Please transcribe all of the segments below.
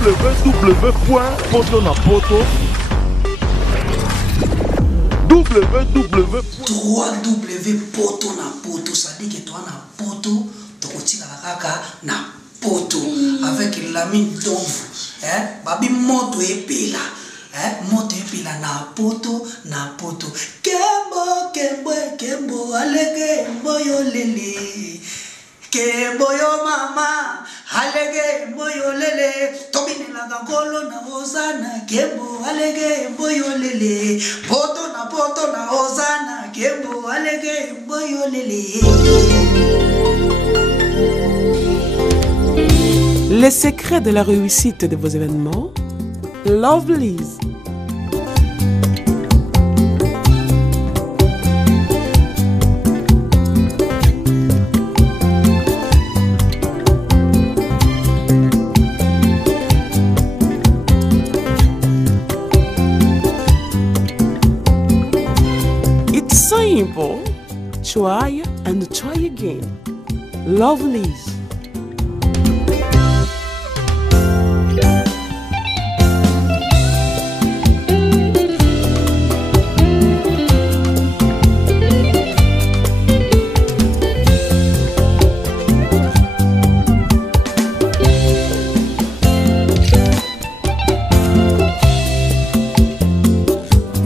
www.potonapoto www.potonapoto, ça dit que toi na poto, tu continues la kaka na poto avec la mine d'ombre, babi moto epela, moto epela na poto, kembo, alege mboyo lele, kembo yo mama, alege mboyo lele, tobine la gangolo na hosana, kembo alege mboyo lele, poto na hosana, kembo alege mboyo lele. Les secrets de la réussite de vos événements, Lovelyz. It's simple. Try and try again. Lovelyz.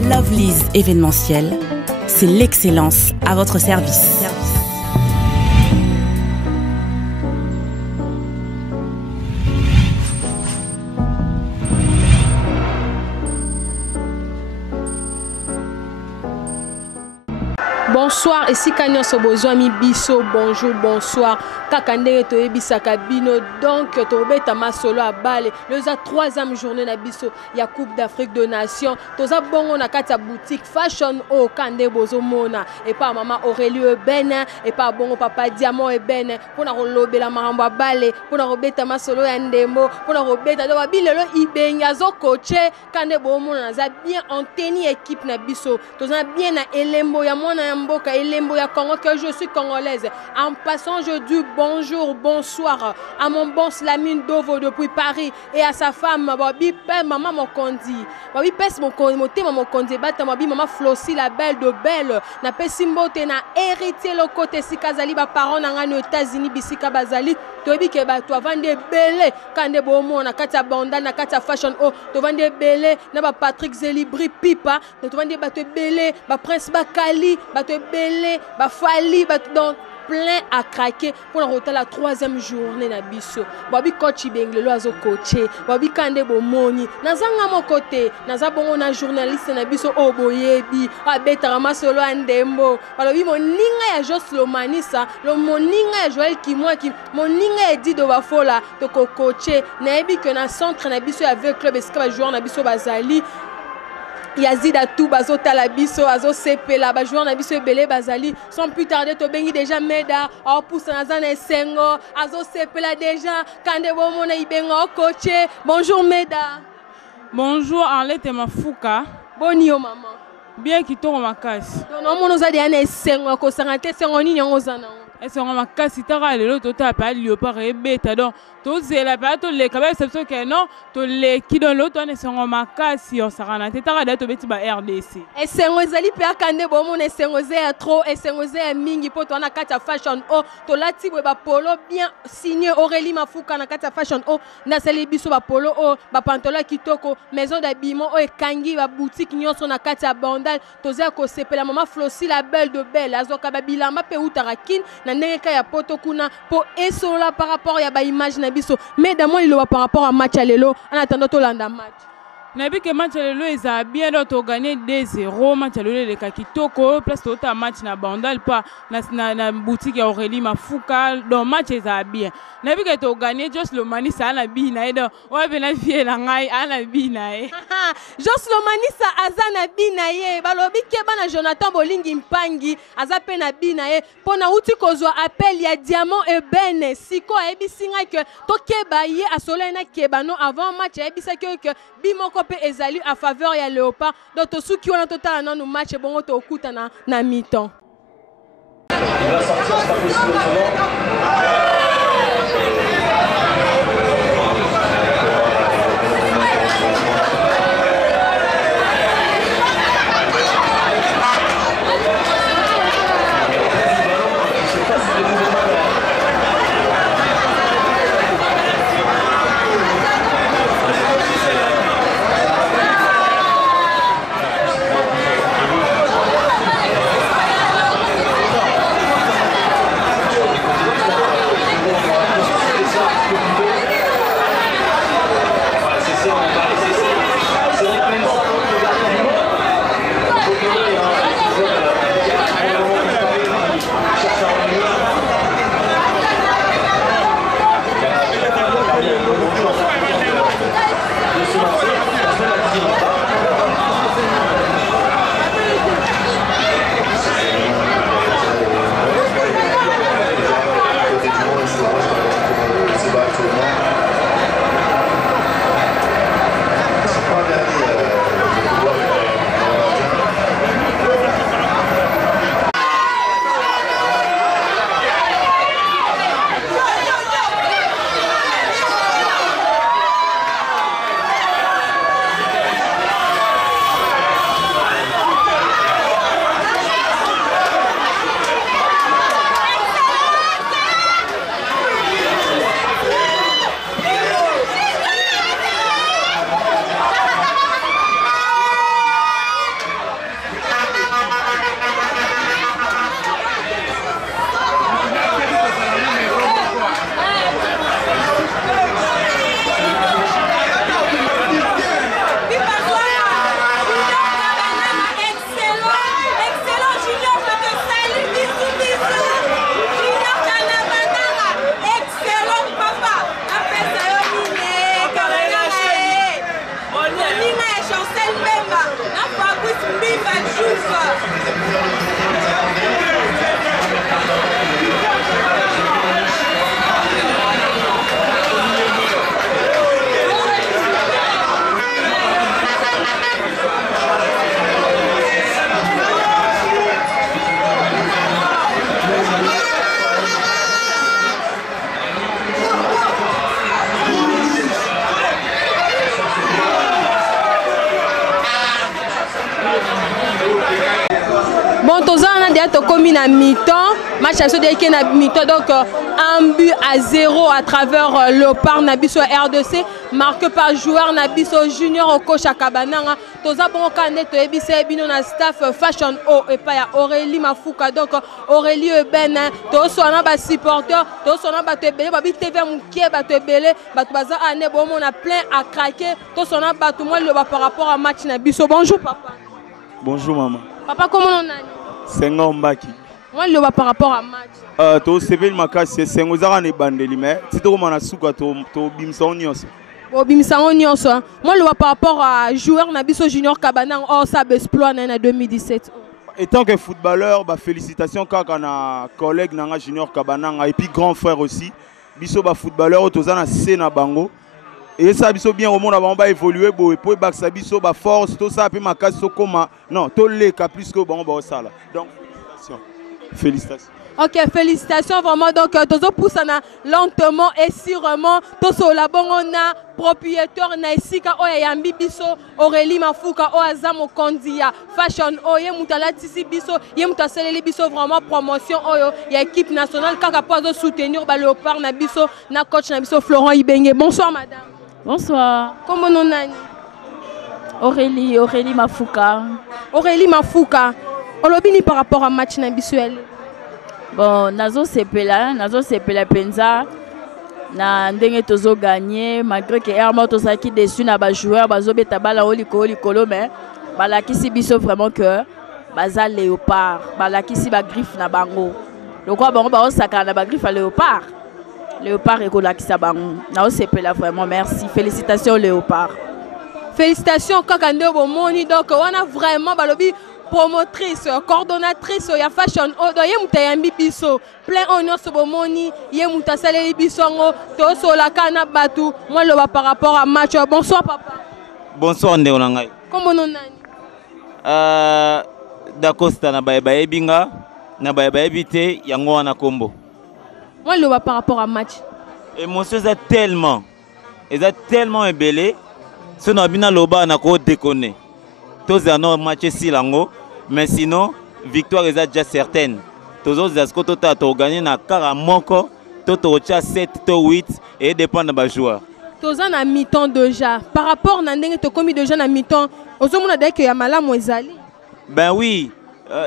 Lovelyz événementiel, c'est l'excellence à votre service. Bonsoir, ici Kanyo Sobozo mi biso, bonjour, kakandere to ebisa kabino, donc tobeta masolo à Bale, le 3e journée na biso, ya Coupe d'Afrique de Nations, toza bongo na kata boutique fashion o kande bozo mona, et pas maman Aurélie Ebene, et pas bongo papa Diamant Ebene, pour na rolobela marambo à Bale, pour na robeta masolo ya ndemo, pour na robeta do babile lo ibenya zo coaché, kande bo mona za bien en tennis équipe na biso, toza bien na elembo ya mona Mboka Elembo ya Congo, que je suis congolaise. En passant, je dis bonjour, bonsoir à mon boss Lamine Dovo depuis Paris et à sa femme, maman Mokondi. Babi pes mon Mokondi, bata maman Flossi la belle de belle. Na pesimbote na héritier le côté si Kazali ba parents na aux États-Unis bisika bazali. Tobi ke ba to vendre belé kande bomo na kata banda na kata fashion o to vendre belé na ba Patrick Zelibri pipa to vendre ba to belé ba Prince Bakali ba to belé ba Fali ba donc plein à craquer pour la route la 3e journée na biso. Babi coach Benglelo azo coaché, babi kande bomoni. Nazanga mon côté, naza bongo na journaliste na biso oboyebi, abeta ramasolo andembo. Balobi moninga ya Jos Lomanisa, lo moninga ya Joël Kimwaki, moninga ya Dido Bafola to coaché. Na ebi que na centre na biso avec club escaba joueur na biso bazali. Yazida tout bazo talabiso azo sepela ba joueur na biso belé bazali sans plus tarder to bengi déjà meda au pousse na zana sengo azo sepela déjà kande bomo na ibenga coaché. Bonjour meda. Bonjour Arlette Mafuka. Bonio maman. Bien kitoko makasi. Non mono za dia na sengo ko sangate sengo ni nyongo zana. Est-ce qu'on m'a cassé ta lelo to ta pa léopard et bêta donc to zela pa to le kabel c'est que non to le qui dans l'autre on est sur ma casse on sarana te ta to beti ba RDC et sengo zali pe akande bo mon sengo ze trop et sengo ze mingi po to na kata fashion o to lati ba polo bien signé Aurélie Mafuka na kata fashion o na sali biso ba polo o ba pantalon kitoko maison d'habillement o e kangi ba boutique nyonso na kata bandal to ze ko sepela maman Flossi la belle de belle azoka ba bilamba pe utarakin na ndenge ya poto kuna po esola par rapport ya ba image na biso mais dans moi il va par rapport à match à lelo en attendant to landa match na bi que match lelo eza bien to gagner 2-0 match lelo le kakitoko place to ta match na bandal pas na boutique ya Aurélie Mafuka donc match eza bien na bi que to gagner Jos Lomanisa na bi na edo wa be na vie na ngai ana bi na e Jos Lomanisa azana bi na ye balobi ke bana Jonathan Bolingi Mpangi azape na bi na ye pona uti kozwa appel ya Diamant Ebene siko ebisinga que to keba ye asola na kebano avant match ebisa que bimoko pe ezali à faveur ya Léopard donc to suki wana total na no match bongo to okuta na mi-temps. Il va sortir, c'est pas possible autrement. D'ailleurs, comme à mi-temps, match à mi-temps, donc 1-0 à travers Léopard Nabiso RDC, marqué par joueur Nabiso Junior Okocha Kabananga. Toza bon canet ebise bino na staff Fashion O et pas Aurélie Mafuka, donc Aurélie Ben, to sona ba supporter, to sona ba tebele ba TV mukie ba tebele, ba baza ane bon on a plein à craquer, to sona ba tout moi le par rapport à match Nabiso. Bonjour papa. Bonjour maman. Papa comment on a? Senga Mbaki. Moi le par rapport à match. To Sevel Makasi Sengo zara ne bandeli mais si to mana suka to bimsa onyos. Moi, le par rapport à joueur Nabiso Junior Kabanang, oh, ça exploit en 2017. Étant que footballeur, bah, félicitations à na collègue Nanga Junior Kabanang et puis grand frère aussi. Biso ba footballeur, tozana sena bango. Et ça biso bien au monde avant ba évoluer bo et pour back ça biso ba force tout ça puis makasi sokoma. Non, to le ka plus que bon ba ça là. Donc félicitations. Félicitations. Ok, félicitations vraiment. Donc, Tozo pousse lentement et sûrement. Tozo la bon on a propriétaire Naisika Oyambi Biso, Aurélie Mafuka, Oazamo Kondia, Fashion Oye Moutala Tissi Biso, Yemutasele Biso, vraiment promotion Oyo, il y a équipe nationale, Kakapozo soutenir Léopard Nabiso, na coach Nabiso Florent Ibenge. Bonsoir madame. Bonsoir. Comment on a Aurélie Mafuka. Aurélie Mafuka. Olobini par rapport à match Nabiso. Bon, nazo sepela penza na ndenge tozo gagné malgré que Hermo tozaki déçu na ba joueur bazo beta bala olikolo mais balakisi biso vraiment que baza Léopard balakisi ba griffe na bango lokwa bango ba osaka na ba griffe à Léopard ekolakisa bango nazo sepela vraiment merci félicitations Léopard. Félicitations kakande bomoni donc on a vraiment balobi promotrice, coordonnatrice, il y a Fashion O, il y a Moutayambi Biso, plein honneur sur Bomoni, il y a Moutasalé Bisongo, Toso la Kana Batu, moi le vois par rapport à match. Bonsoir papa. Bonsoir Ndéonangai. Comment on a Dacosta na baye binga, na baye bité, yango wana kombo. Moi le vois par rapport à match. Émotion est tellement ébélé, ce n'a bina loba na ko déconner. Tous un match si lango, mais sinon victoire est déjà certaine. Tous les asco tota to gagner na karamoko, toto cha 7 to 8 et dépend de ba joueur. Tous en mi-temps déjà. Par rapport à ndenge to commis déjà na mi-temps, ozomona dès que ya malamu ezali. Ben oui,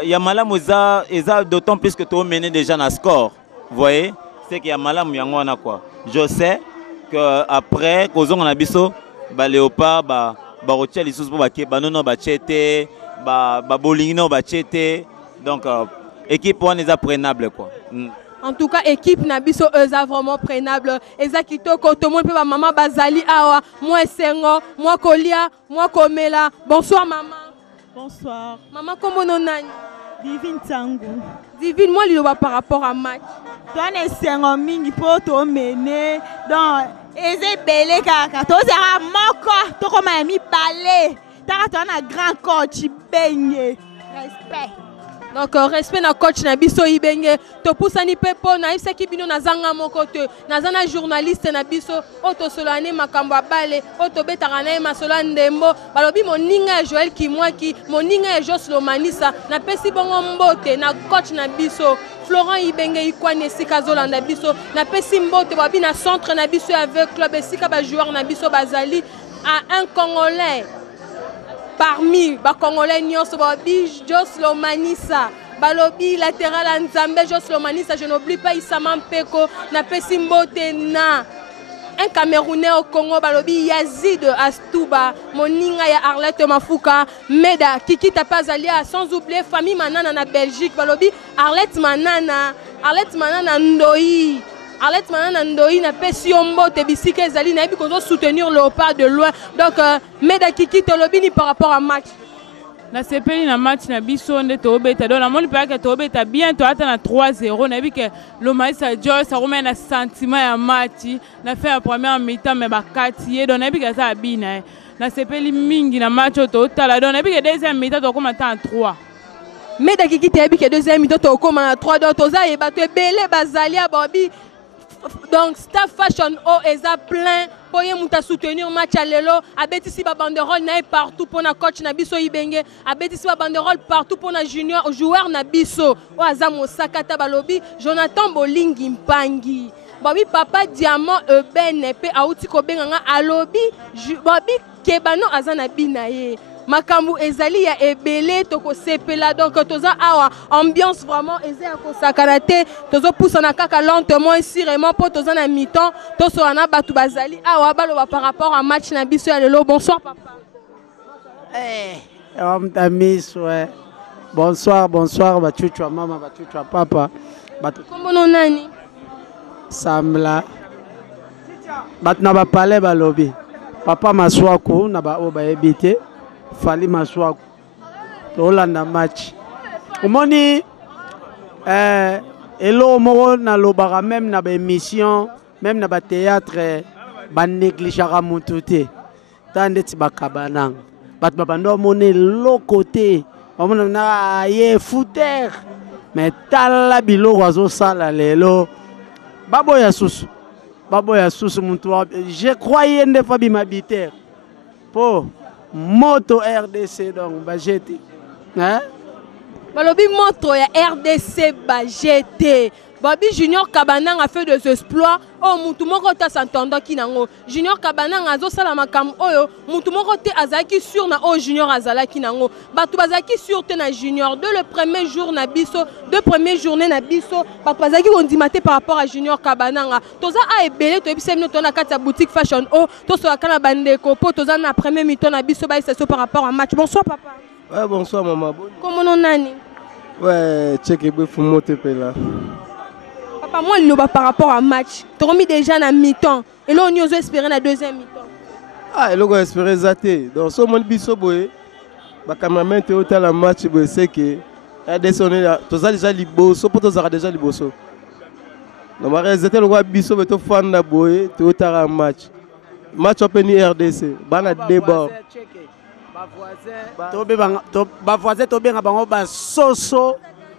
ya malamu eza d'autant plus que tu mené déjà na score. Vous voyez, c'est que ya malamu yango na quoi. Je sais que après kozonga na biso ba Léopard ba barotia les sous pour banono bachete bolingino bachete donc équipe on est apprenable quoi. En tout cas équipe nabiso eux vraiment prenable ezakito ko to mo pe ba maman bazali awa moi sengo moi kolia moi komela. Bonsoir maman. Bonsoir maman comment on a Divine Tango. Divine moi lui par rapport à match toi ne sengo mingi po to mené donc eze belé kaka tozera moko tokoma mi balé taka to na grand coach Ibenge respect. Donc respect na coach na biso Ibenge to pusani pepo na ifse ki bino na zanga moko te na zana journaliste na biso oto solane makambo abale oto betaka na masola ndembo balobi moninga Joël Kimwaki moninga Jos Lomanisa na pesi bongo mbote na coach na biso Florent Ibenge ikwane sika zolanda biso na pesi mbote babi na centre na biso avec club sika ba joueur na biso bazali à un Congolais parmi ba Congolais nyonso babi Jos Lomanisa balobi latéral Nzambe Jos Lomanisa je n'oublie pas Isama Mpeko na pesi mbote na un Camerounais au Congo balobi Yazid Astouba moninga ya Arlette Mafuka Meda Kiki Tapazali sans oublier famille Manana na Belgique balobi Arlette Manana Ndoi Arlette Manana Ndoi na pesi mbote bisika ezali na yebi kozo soutenir Léopard de loin donc Meda Kiki tolobi ni par rapport à match. Na sepeli na match na biso nde tobeta donc na moni pa que tobeta bien to ata na 3-0 na bi que le match ça joue ça remet na sentiment ya match na fait la première mi-temps mais ba kati donc na bi que ça bina na sepeli mingi na match to tala donc na bi que deuxième mi-temps to comme en 3 mais dakiki te bi que deuxième mi-temps to comme en 3 donc to za e ba to belé bazalia bobi donc staff Fashion O eza plein Boye muta soutenir match à lelo, abetisi ba banderole na partout pour na coach na biso Ibenge, abetisi ba banderole partout pour na junior joueur na biso. O azamo sakata balobi Jonathan Bolingi Mpangi. Babi papa diamant ebene pe auti ko benganga alobi babi kebano azana binaye. Makambu ezali ya ebele toko sepela donc toza awa ambiance vraiment ezali ko sakanate tozo poussa na kaka lentement et sûrement pour toza na mi-temps to so na batu bazali awa baloba par rapport à match na biso ya lelo. Bonsoir papa. On t'a mis ouais. Bonsoir bachuchwa mama bachuchwa papa. Comment nani? Samla. Batna ba pale balobi. Papa maswaku na ba oba ebité. Fali maswaku. Tolanda match. Omoni elo moko na lobara même na ba émission, même na ba théâtre ba négligera mututé. Tande ti bakabanang. Bat babando moni lo côté. Omona na ye footer. Mais tala bilo wazo sala lelo. Baboya susu muntu. Je croyais ne fabi m'habiter. Po moto RDC donc bajete. Hein? Balobi moto ya RDC bajete. Babi Junior Kabanang a fait des exploits. Oh mutu moko ta s'entendre ki nango. Junior Kabanang azo sala makam oyo mutu moko te azaki sur na o Junior azala ki nango. Batu bazaki sur te na Junior de le premier jour na biso, de première journée na biso, batu bazaki ondimate par rapport à Junior Kabanang. Toza a ebele to ebise mino to na kati ya boutique fashion o to so akana bandeko po toza na premier mi-temps na biso ba isso par rapport à match. Bonsoir papa. Ouais, bonsoir maman. Comment on nani? Ouais, check Fumo Tepela. Papa, moi, il par rapport à match. Tu as remis déjà à mi-temps. Et là, on y a espéré la deuxième mi-temps. Ah, et là, on a espéré zaté. Donc, si on a dit que le cameraman est au match, c'est que tu as déjà liboso, tu as déjà liboso. Donc, on a zaté le biso, mais tu as fan na boy, tu as un match. Match open RDC. Bana débat. Ba voisin to benga bango ba soso.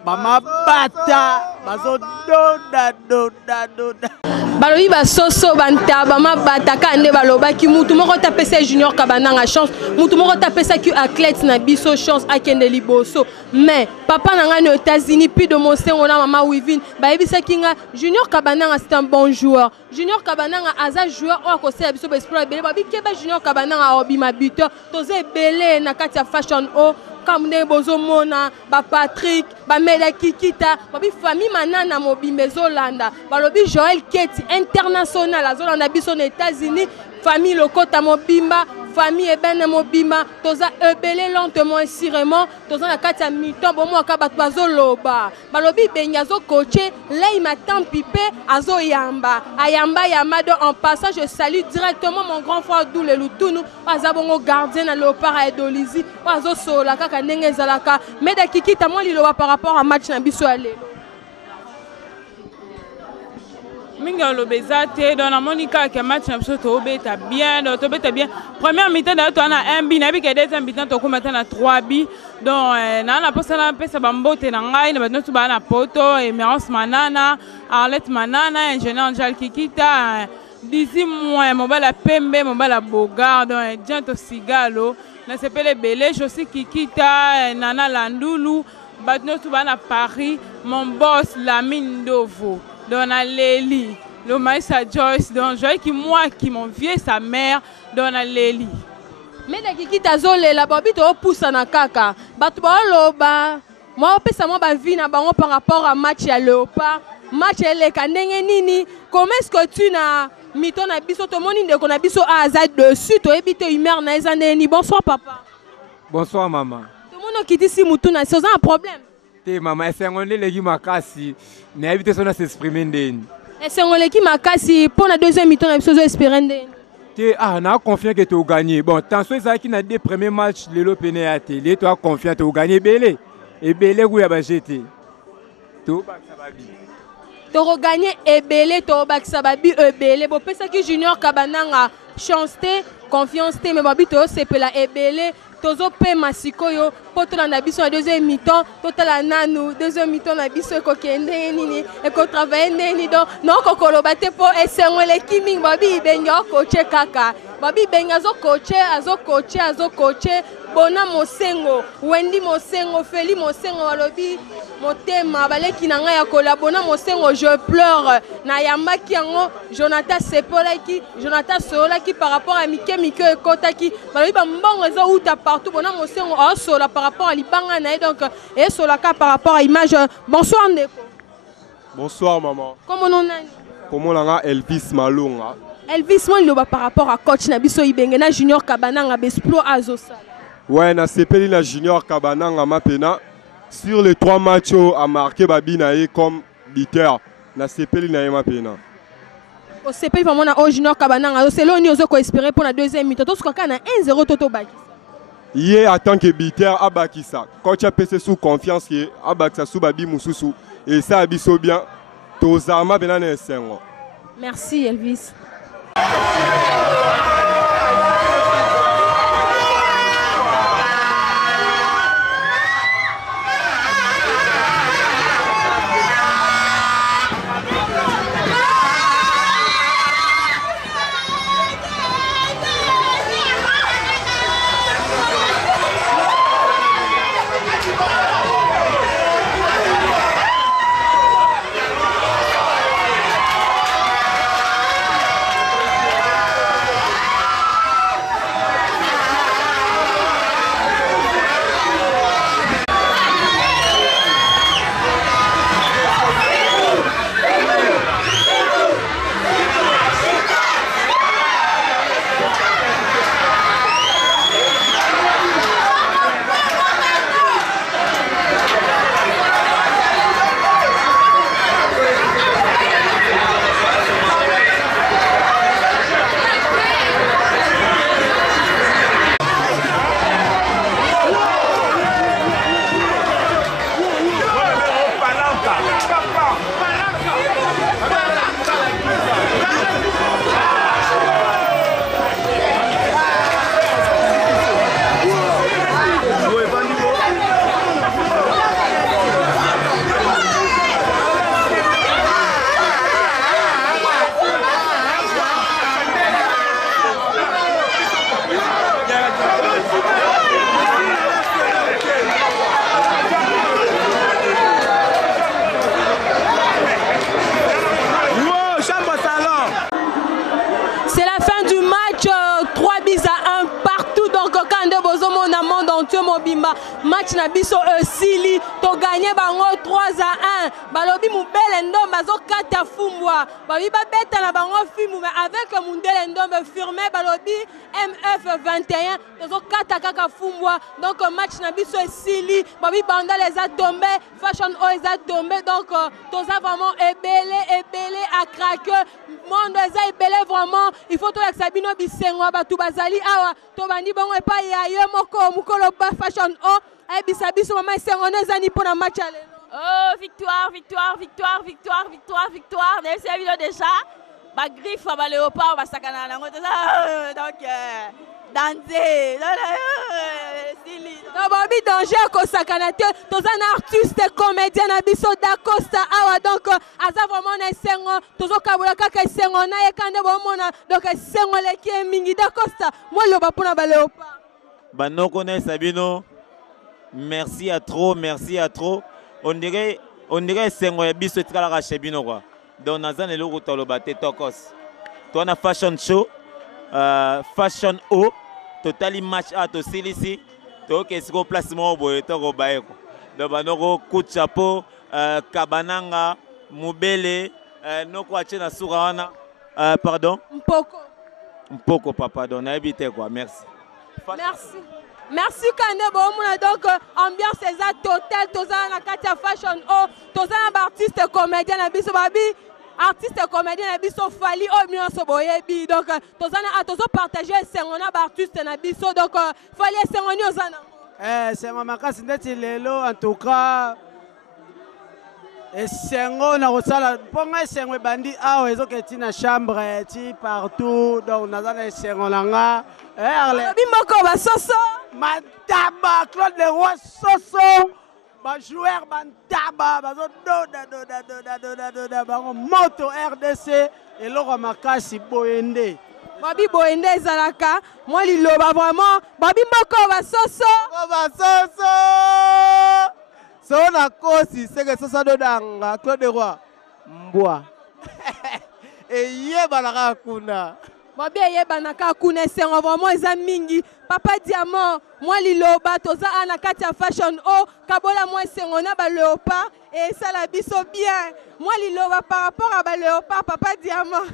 Mama bata bazo doda balobi ba soso banta bama bata kande baloba ki mutu moko tapesa Junior Kabananga chance mutu moko tapesa ki athlète na biso chance akende liboso mais papa nanga aux États-Unis puis de mon sengo na mama Wivine ba yebisa kinga Junior Kabananga c'est un bon joueur. Junior Kabananga aza joueur o akosela biso ba exploit belé ba bikeba Junior Kabananga obima buteur toze belé na kati ya fashion o comme des bozomona ba Patrick ba Mela Kikita ba bi famille manana mobimbe Zolanda ba lobi Joël Keti international à Zolanda biso aux États-Unis famille lokota mobimba famille ebene mobimba toza ebele lentement et sûrement toza na kati ya mi-temps bomo akaba bazoloba balobi benyazo coaché lei matin pipé azo yamba ayamba donc en passant je salue directement mon grand frère Doule Lutunu azabongo gardien na Léopard et Dolizi azo sola kaka ndenge zalaka meda kikita moi liloba par rapport à match na biso alelo Minga lobezate dans la monica que match na biso to beta bien première mi-temps d'ailleurs to na 1 bi na bi que deuxième mi-temps to ko maintenant na 3 bi donc na posa na pesa bambote na ngai na bato ba na poto Emerance Manana Arlette Manana ingénieur Angel Kikita Dizi moi mobala pembe mobala bogar donc Dianto Sigalo na sepele belé Josi Kikita Nana Landulu bato ba na Paris mon boss Lamine Dovo Don Leli, le maïs à Joyce, donc Joyce qui moi qui m'ont vieux sa mère, Don Leli. Mais dès qu'il t'a zolé la babi to pousse na kaka, batu ba loba. Moi pesa moi ba vie na bango par rapport à match à Léopard, match ele kanenge nini. Comment est-ce que tu na mito na biso to moni ndeko na biso aza dessus to ebite humeur na ezane ni. Bonsoir papa. Bonsoir maman. Tout le monde qui dit si mutu na c'est un problème. Maman, est-ce qu'on est qui makasi, mais éviter son s'exprimer ndeni. Est-ce qu'on est qui makasi pour la deuxième mi-temps na biso espérer ndeni. Ah, na confiant que tu as gagné. Bon, tant soit ça qui n'a des premiers matchs de l'Open à télé, tu as confiant tu as gagné belé. Et belé où ya ba jeté. To ba sababi. To regagner ebele to ba sababi ebele. Bo pesa ki Junior Kabananga chance te confiance te mais babi to c'est pela ebele tozo pema sikoyo po tolanda biso na deuxième mi-temps totala nanu deuxième mi-temps na biso ekokende nini ekotravaille ndeni donc nokokoloba te po esengo eleki mingi babi ibengi okoche kaka babi ibengi azokoche bona mosengo wendi mosengo feli mosengo balobi motema baleki na ngai ya kolabona mosengo je pleure na yambaki yango Jonathan sepolaki Jonathan solaki par rapport à mike ekotaki balobi bambongo eza uta partout bona mosengo osola par rapport à libanga na ye donc esolaka par rapport à image. Bonsoir ndeko. Bonsoir maman. Comment on a Comment on a Elvis Malonga? Elvis Malonga par rapport à coach na biso ibenge na Junior Kabananga besplo azosa. Ouais, na sepeli na Junior Kabananga mapena sur les 3 matchs a marqué Babinae comme buteur na sepeli na mapena. Au sepeli vraiment na Junior Kabananga c'est l'oni ozo ko espérer pour la deuxième mi-temps to skoka na 1-0 toto baki. Yé en tant que buteur abakisa. Coach a passé sous confiance que abakisa sous babi mususu et ça abiso bien tozama benana esengo. Merci Elvis. Match na biso sili to gagné bango 3-1 balobi mubele ndomba zo kata fumbwa babi ba beta na bango fimu mais avec mundele ndomba firmé balobi MF21 zo kata kaka fumbwa donc match na biso sili babi banda les a tombé fashion o les a tombé donc toza vraiment ebele à craquer monde eza ebele vraiment il faut to exabino bisengo batu bazali awa to bandi bango epa ya ye moko mukolo ba fashion o bisabiso mama sengo nezani pour la match aller. Oh victoire. On a essayé vidéo déjà. Ba griffe ba léopard ba sakana nango donc danser. Non babi danger ko sakana te toza na artiste comédien na biso da Costa awa donc aza vraiment na sengo tozo kabula kaka sengo na yekande bomona donc sengo leki mingi da Costa moi lo ba pona ba léopard. Banoko na Sabino. Merci à trop. On dirait sengo ya biso etikala ka chebino quoi. Donc nazana le rutolo bate tokos. Toi na fashion show, fashion o, totally match à to silisi, to kesiko placement boye to ko bae ko. Donc banoko coup de chapeau, Kabananga, Mubele, noko achena sura wana. Pardon? Mpoko papa donc na habité quoi. Merci. Merci Kande Bomuna donc ambiance eza total toza na kati ya fashion o toza na artiste comédien na biso babi artiste comédien na biso fali o mionso boyebi donc toza na tozo partager sengo na artiste na biso donc fali sengo ni ozana sengo makasi ndeti lelo en tout cas sengo na kosala ponga sengo ebandi awa ezoketi na chambre ti partout donc naza na sengo nanga bimoko basoso Mantaba, Claude Leroy Soso, joueur Mantaba, moto RDC et Laura Makasi Boende. Babi Boende Zalaka, moi liloba vraiment, Babi Moko va Soso. So na kosi, c'est que Soso Dodanga, Claude Leroy, Mboa. Et Yebanaka Kuna. Babi Yebanaka Kuna, c'est vraiment eza mingi. Papa Diamant, moi liloba, toza anakatia fashion o, kabola moi sengona ba léopard et ça la biso bien. Moi liloba par rapport à ba léopard, Papa Diamant.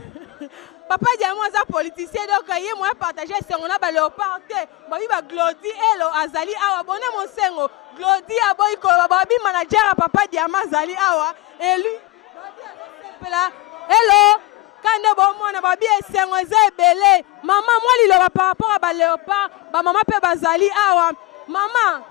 Papa Diamant est un politicien, donc il moi partager sengona ba léopard te. Babi ba Glody elo azali awa bonne mon sengo. Glody aboy ko babi manager à Papa Diamant azali awa et lui hello. Quand on a babi esengo ebele maman moi liloba par rapport à ba léopard ba maman pe bazali awa maman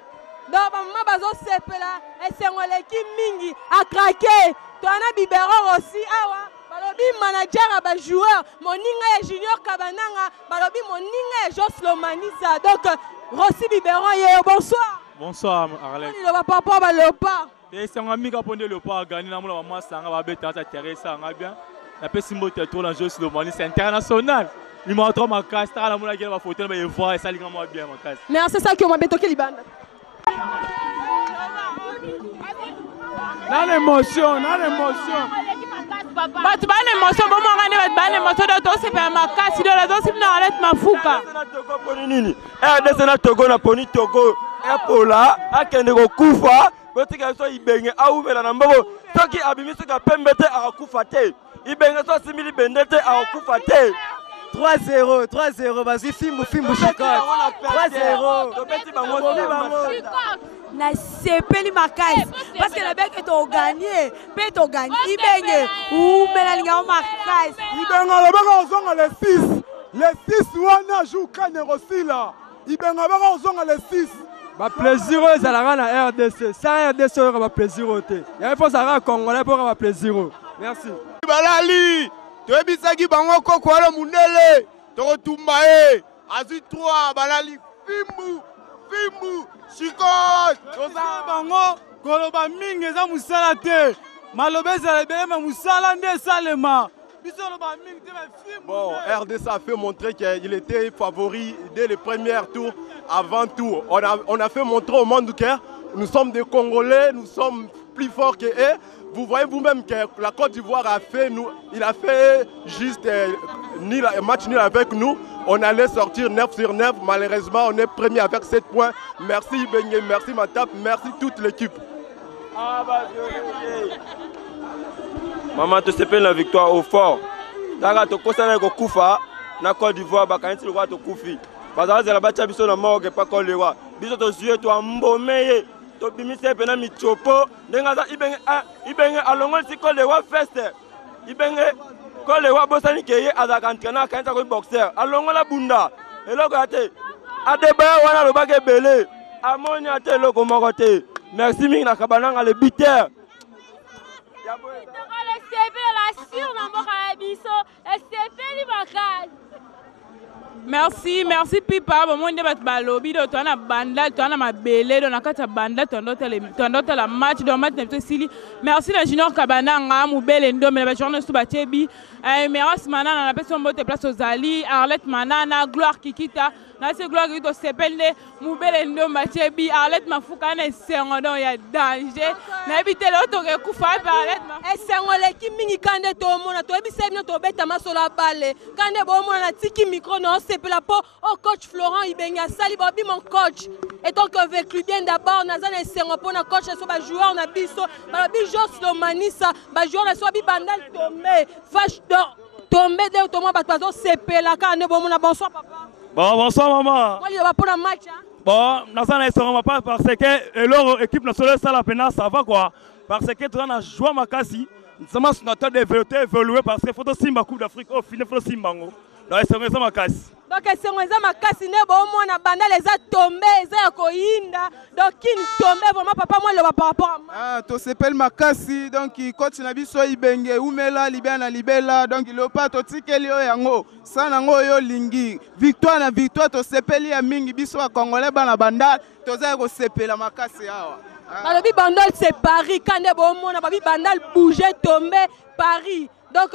donc ba maman bazo sepela esengo leki mingi a craquer to ana biberon aussi awa balobi manager ba joueur moninga ya Junior Kabananga balobi moninga ya Joslo Manisa donc Rossi biberon ye bonsoir. Bonsoir Arlette. Liloba par rapport à ba léopard esengo amiga pondé léopard gagné na mula maman sanga ba beta ta Teresa nga bien. La Pessimbo Théâtre dans Jeux Slomani, c'est international. Il m'a entendu ma casse, t'as la moula qui va photo, mais il voit et ça ligue moi bien ma casse. Mais c'est ça qui m'a bétoqué les bandes. Dans l'émotion, dans l'émotion. Batu bana emotion bomo ngane batu bana emotion do to sepa makasi do la do sipna alet mafuka. Togo poni nini? RDC na Togo na poni Togo. Epola akende ko kufa, botika so ibenge awumela na mbobo. Toki abimisi ka pembete akufa te. Ibenge so simili bendete akufa te. 3-0, 3-0, vas-y, Fimbu Chikot. 3-0. Na sepeli makasi parce que la bec est au gagné peut au gagné ibenge ou menalinga makasi ibenga la baka ozonga les 6 wana joue kanero sila ibenga baka ozonga les 6 ba plaisir ezalaka na RDC sans RDC oyo ba plaisir ote ya faut ça congolais pour ba plaisir merci balali toyebisaki bango koko wana mundele tokotumba ye azwi 3 balali Fimbu Chikot toza bango koloba mingi eza musala te maloba ezala ebele ma musala nde esalema biso loba mingi te Bon, RDC a fait montrer qu'il était favori dès le premier tour, avant tour. On a fait montrer au monde que nous sommes des Congolais, nous sommes plus forts que eux. Vous voyez vous-même que la Côte d'Ivoire a fait, il a fait juste un match nul avec nous. On allait sortir 9 sur 9. Malheureusement, on est premier avec 7 points. Merci Benye, merci Matap, merci toute l'équipe. Maman, tu sais la victoire au fort. Daga to kosana ko kufa na Côte d'Ivoire bakanti le roi to kufi. Bazala zela bacha biso na morgue pas ko le roi. Biso to zué to mbomeye. To bimise pena mi chopo ndenga za ibenge alongol si ko le roi feste. Ibenge ko le roi bosani keye azaka entraîneur kanza ko boxer. Alongola bunda. Eloko ate. Adeba wana lo bage belé. Amoni ate loko mokote. Merci mingi na kabananga le bitter. Merci Pipa. Bon, on débat balobi, on a bandal, on a ma belé, on a quatre bandal, on a la match, on a match Sili. Merci la Junior Kabananga, Moubel Endo, mais la journée sous Bachebi. Merci Manan, on a personne qui place aux Ali, Arlette Manana, Gloire Kikita. Nasi Gloire Kikita, Sepende, Moubel Endo, Bachebi, Arlette Mafouka, c'est un il y a danger. N'habitez l'autre qui koufa par Arlette Mafouka. C'est un qui mini kande to mona to ebise bino to beta masola balle. Kande bo mona tiki micro non c'est la peau au coach Florent Ibenga sali babi mon coach. Et donc avec lui bien d'abord nazana esengo pona coach so ba joueur na biso ba bi Joslo Manisa ba joueur na so bi bandal tomber fâche tomber de to mo ba paso sepela kande bo mona bonsoir papa. Bon bonsoir maman. Moi il va pour la match hein. Bon nazana esengo pas parce que leur équipe nationale ça la pena ça va quoi parce que tu as joué makasi. Nous sommes évoluer parce que faut simba Coupe d'Afrique au final faut simba ngo. donc esengo eza makasi. Donc esengo eza makasi nde bomona bandale eza tombé eza ya koyinda donc kini tombé vraiment papa moi loba par rapport à to s'appelle makasi donc coach na biso ibenge umela libia na libela donc lopa to tikeli yo yango sana ngo yo lingi victoire na victoire to sepeli ya mingi biso ba congolais bana bandale to za ko sepela makasi awa. Balobi bandal c'est Paris quand nde bomona babi bandal bouger tomber Paris donc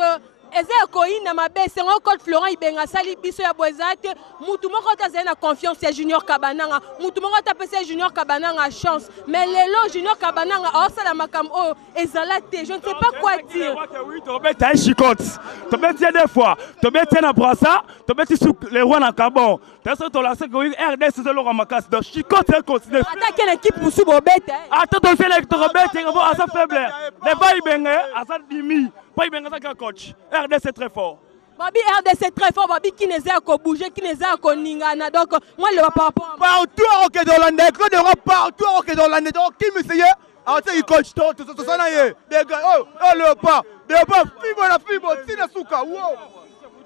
eza koyina mabe sengo code Florent Ibenga sali biso ya boezate mutu moko tazana na confiance ya Junior Kabananga mutu moko tapesa Junior Kabananga chance mais lelo Junior Kabananga osala makam o ezalate je ne sais pas quoi dire. Oui to beta chicote to beta des fois to beta na brassa to beta sous les rois na Gabon t'as to la c'est que RDC c'est le makas donc chicote c'est continuer attaquer l'équipe pour sous bobete attends to faire l'équipe bobete on va à sa faible les pas Ibenga à sa dimi pas Ibenga ça coach RDC c'est très fort. Babi RDC très fort, Babi qui n'est pas bouger, qui n'est pas ningana. Donc moi le par rapport partout au Quai d'Hollande, Claude Europe partout au Quai d'Hollande. Donc qui me sait alors il coach tout ça là des gars oh le pas fibo la fibo tina suka wow.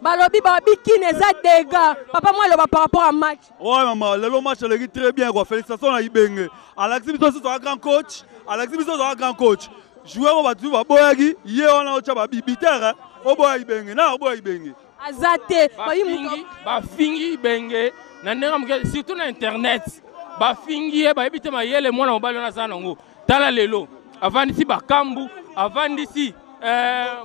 Balobi Babi qui n'est pas des gars. Papa moi le par rapport à match. Ouais maman, le match le rit très bien quoi. Félicitations à Ibenge. Alexis Biso c'est un grand coach. Alexis Biso c'est un grand coach. Joueur on va tu va boyagi, hier on a ocha ba bibitera. Oboya Ibenge na oboya Ibenge azate ba fingi Ibenge na ndenga surtout na internet ba fingi ba ebite mayele mwana mobali na sana ngo tala lelo avandisi bakambu avandisi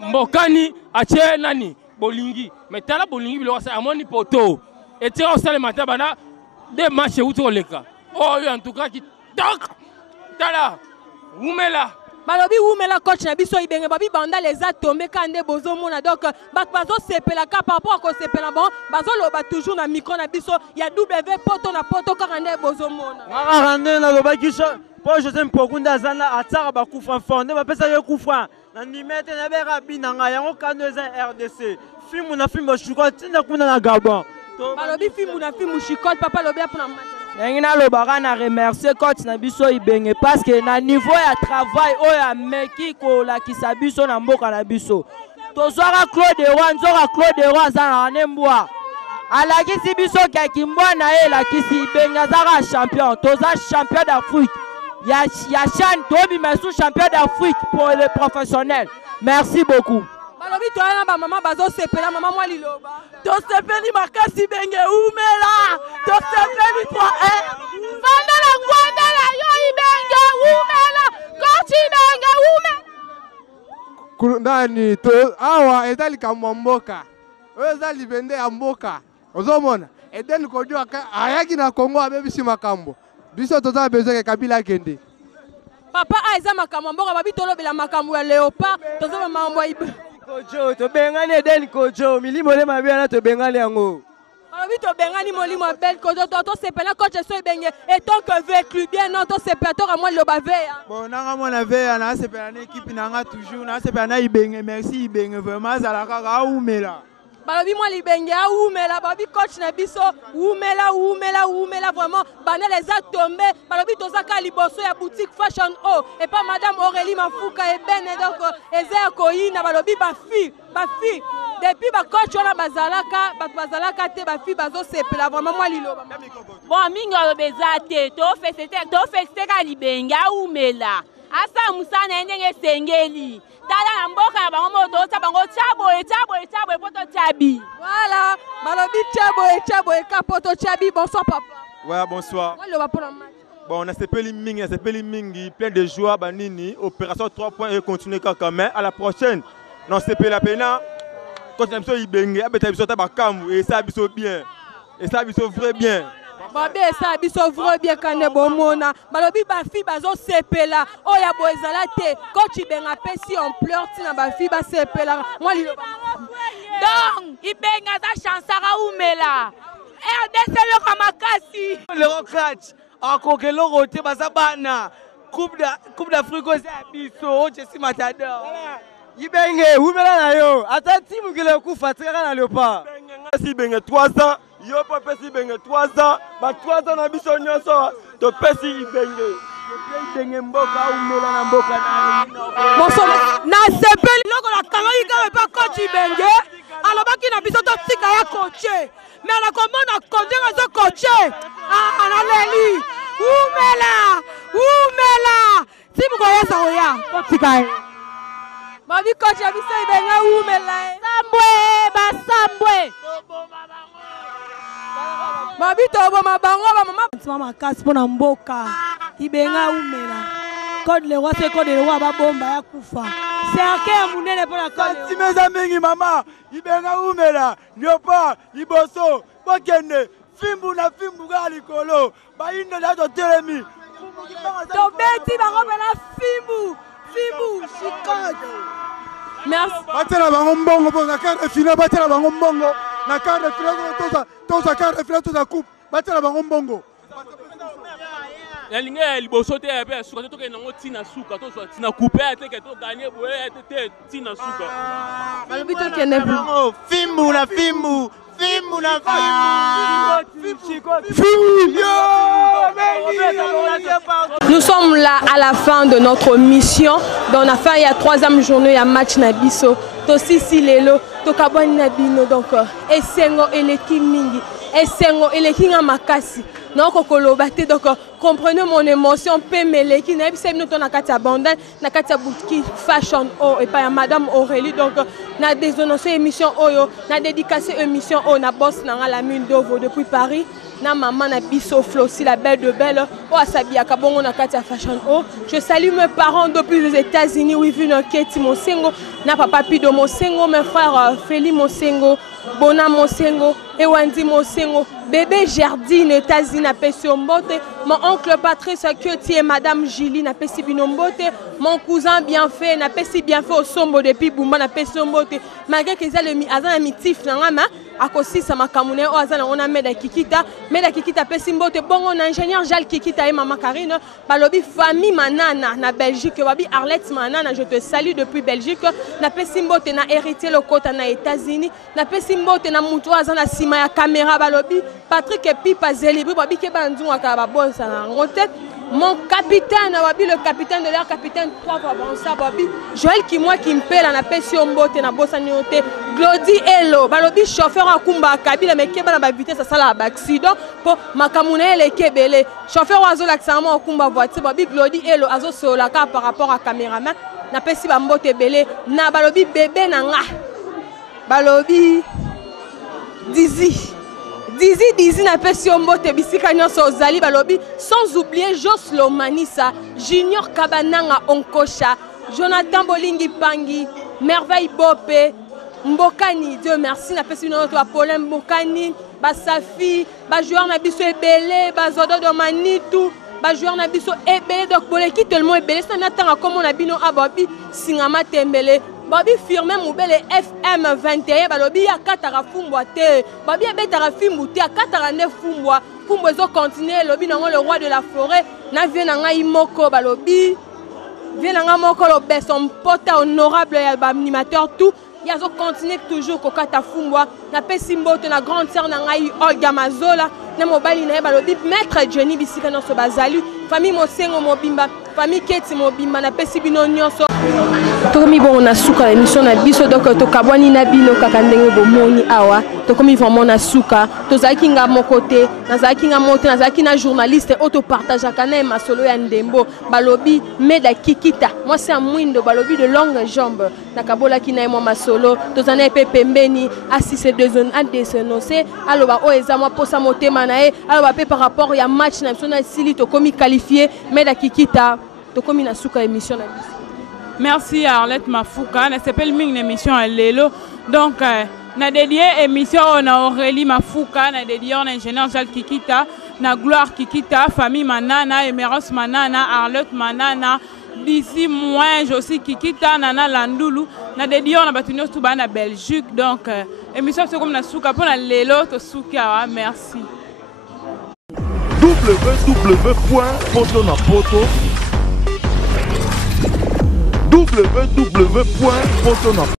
mbokani ache nani bolingi mais tala bolingi bilo sa amoni poto et tira au sale matin bana des matchs où to leka oh en tout cas qui tak tala umela Balobi umela coach na biso Ibenge babi banda les a tombé quand nde bozo mona donc bazo sepela ka par rapport ko sepela bon bazo loba toujours na micro na biso ya W poto na poto ka nde bozo mona ngara na loba kisho po José Mpokunda zana atara ba kufa fonde ba pesa yo kufa na nimete na bera binanga yango kaneza RDC film na film shuko tina kuna na Gabon balobi film na film shikot papa lobi apona Nengina lobaka na remercier coach na biso Ibenge parce que na niveau ya travail oya meki ko la kisabiso na mboka na biso. Tozwaka Claude Roy nzoka Claude Roy za na mbwa. Alakisi biso kaki mbwa na ye la kisi Ibenge zaka champion. Toza champion d'Afrique. Ya chan tobi mesu champion d'Afrique pour les professionnels. Merci beaucoup. Balobi toana ba maman bazo sepela maman moi liloba. To sepeli makasi Ibenge umela. To sepeli pour Vandala Gwandala yo Ibenge umela. Coach Ibenge umela. Nani to awa ezali kamwamboka. Ezali bende ya mboka. Ozomona. Eden kodio ayaki na Kongo abebisi makambo. Biso toza besoin Kabila kende. Papa aiza makambo mboka babi tolobela makambo ya Léopard toza mambo ibe. Kojo to bengani Eden kojo milimo le mabia to bengani yango. Balobi to bengani molimo bel kojo to sepela coach so Ibenge et tant que vécu bien non to sepela to moi le baveya. Bon nanga mona veya na sepela na équipe nanga toujours na sepela na Ibenge merci Ibenge vraiment zalaka ka umela. Balobi moi Ibenge a umela babi coach na biso umela vraiment bana les a tombé balobi tozaka liboso ya boutique fashion o et pas madame Aurélie Mafuka et ben donc eza koyina balobi ba fi depuis ba coach wana bazalaka te ba fi bazo sepela vraiment moi liloba bon mingi obeza te to feste ka Ibenge a umela asa musana ndenge sengeli tala na mboka ya bango moto ta bango chabo poto chabi voilà balobi chabo e kapoto chabi bonsoir papa. Ouais bonsoir. Moi le va pour la match. Bon on a sepeli mingi plein de joie banini opération 3 points et continuer quand même à la prochaine. Non sepeli la pena quand on a Ibenge abeta biso ta bakambu et ça biso bien. Et ça biso vrai bien. Babi ça biso vrai bien kande bomona balobi ba fi bazo sepela oya boezala te coach Ibenge pesi en pleurs tina ba fi ba sepela moi li donc Ibenge za chansara umela RDC le kamakasi le catch akokelo rote bazabana coupe d'Afrique aussi biso Jesse Matador Ibenge umela na yo ata timu kile kufa tsaka na leopa Ibenge 3 ans yo pa pesi Ibenge 3 ans ba 3 ans na biso nyonso to pesi Ibenge mboka umela na mboka na bonsoir na sepeli loko la kanga ika pa coach Ibenge alobaki na biso totika ya coache mais nakomona kondenga zo coache analeli umela simukoyesa oya totika ye babi coach ya biso ibenga umela basambwe babi toboma bango bamama makasi mpona mboka ibenga umela code le roi c'est code le roi babomba ya kufa serke ya munene mpona code timeza mingi mama ibenga umela nyopa iboso bokende fimbu na fimbu ga likolo bayinde na totelemi tobeti bakopela fimbu shikode merci batela bango mbongo mpo na quart de finale batela bango mbongo na quart de finale toza quart de finale toza coupe batela bango mbongo yalinga ya liboso te pe suka te tokende nango tina suka to so tina coupe te ke to gagner boye te tina suka balobi tokende fimbu na fimbu Nous sommes là à la fin de notre mission. Donc on a fait il y a 3e journée, il y a match Nabiso. Tosi Silelo, Tokabani Nabino donc Esengo eleki mingi, Esengo eleki nga makasi. Non kokolobate donc comprenez mon émotion pemele qui n'a pas nous na kati abandon na kati boutique fashion et pas madame Aurélie donc na désononcé émission oyo na dédicacé émission o na boss na la mine d'Ovo depuis Paris na maman na biso Flossi la belle de belle o asabia kabongo na kati fashion o. Je salue mes parents depuis les États-Unis oui vu na Keti Mosengo na papa Pido Mosengo mes frères Feli Mosengo Bona Mosengo Ewandi Mosengo bébé Jardine États-Unis na Pesombote mon oncle Patrice Akioti et madame Julie na Pesi Binombote mon cousin Bienfait na Pesi Bienfait au Sombo depuis Bumba na Pesombote malgré que ça le azana mitif na ngama akosi sa makamune o azana on a meda Kikita Pesi Mbote bongo na ingénieur Jal Kikita et maman Karine balobi famille Manana na Belgique babi Arlette Manana je te salue depuis Belgique na Pesi Mbote na héritier le kota na États-Unis na Pesi Mbote na muto azana sima ya caméra balobi Patrick Epipa Zelibri babi ke banzunga ka babonsa na ngote mon capitaine babi le capitaine de l'air capitaine 3 fois bon ça babi Joël qui moi qui mpela na Pesi Mbote na bossa nyote Glody Elo balobi chauffeur akumba kabila mekeba na ba vitesse sala ba accident po makamuna ele kebele chauffeur azo l'accent akumba voiture babi Glody Elo azo sola ka par rapport à caméraman na Pesi ba mbote belé na balobi bébé na nga balobi Dizi na Pesi Mbote bisika nyonso ozali balobi sans oublier Joslo Manissa Junior Kabananga Onkosha Jonathan Bolingi Pangi Merveille Bopé Mbokani Dieu merci na Pesi notre Paulin Mbokani Basafi ba joueur na biso ebele ba zodo do Manitou ba joueur na biso ebele donc boleki tellement ebele ça n'attend comme on a bino ababi singama tembele babi firme moubele FM 21 balobi ya katara fumbwa te babi ebetara fimbu te katara ne fumbwa fumbo zo continuer lobi nango le roi de la forêt na vie na ngai moko balobi vie na ngai moko lo beson pota honorable ya animateur tout ya zo continuer toujours ko kata fumbwa na Pesi Mbote na grande sœur na ngai Olga Mazola na mobali na balobi maître Johnny bisika no so bazali famille Mosengo mobimba famille Keti mobimba na Pesi bino nyonso tokomi bon na suka émission na biso donc tokabwani na bino kaka ndenge bomoni awa tokomi vraiment na suka tozalaki nga moko te nazalaki nga mote nazalaki na journaliste auto partageaka na masolo ya ndembo balobi Meda Kikita moi c'est un mwindo balobi de longue jambe nakabolaki na moi masolo tozana epe pembeni asise deux zones à dénoncer aloba o eza moi posa motema na e aloba pe par rapport ya match na biso na sili tokomi qualifié Meda Kikita tokomi na suka émission na biso. Merci à Arlette Mafouka. Elle s'appelle une émission à Lelo. Donc, na dédié émission on Aurélie Mafouka, na dédié on ingénieur Jal Kikita, na Gloire Kikita, famille Manana, Emeros Manana, Arlette Manana, d'ici moi aussi Kikita, Nana Landoulou, na dédié on a battu tout bas na Belgique. Donc, émission c'est comme na Souka pour na Lelo, to Souka. Merci. www.photonapoto